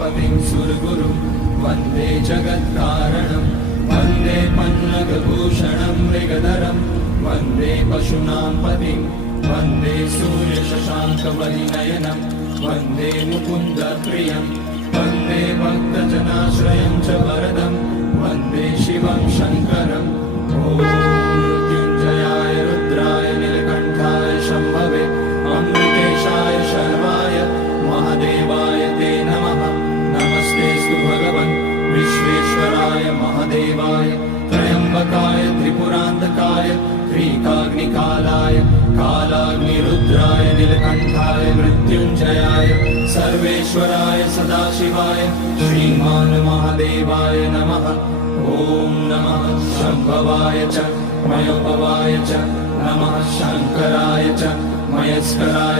पतिं सुरगुरुं वन्दे जगत्कारणं वन्दे पन्नगभूषणं मृगधरं वन्दे पशूनां पतिं वन्दे सूर्यशशाङ्कवलिनयनं वन्दे मुकुन्दप्रियं वन्दे भक्तजनाश्रयं च वरदं वन्दे शिवं शङ्करम् ॐ मृत्युञ्जयाय रुद्राय नीलकण्ठाय शम्भवे अमृतेशाय शर्वाय महादेवाय ते नमः। नमस्तेऽस्तु भगवन् विश्वेश्वराय महादेवाय त्र्यम्बकाय त्रिपुरान्तकाय त्रिकाग्निकालाय कालाग्निरुद्राय नीलकण्ठाय मृत्युञ्जयाय सर्वेश्वराय सदाशिवाय श्रीमान् महादेवाय नमः। ॐ नमः शम्भवाय च मयोभवाय च नमः शङ्कराय च मयस्कराय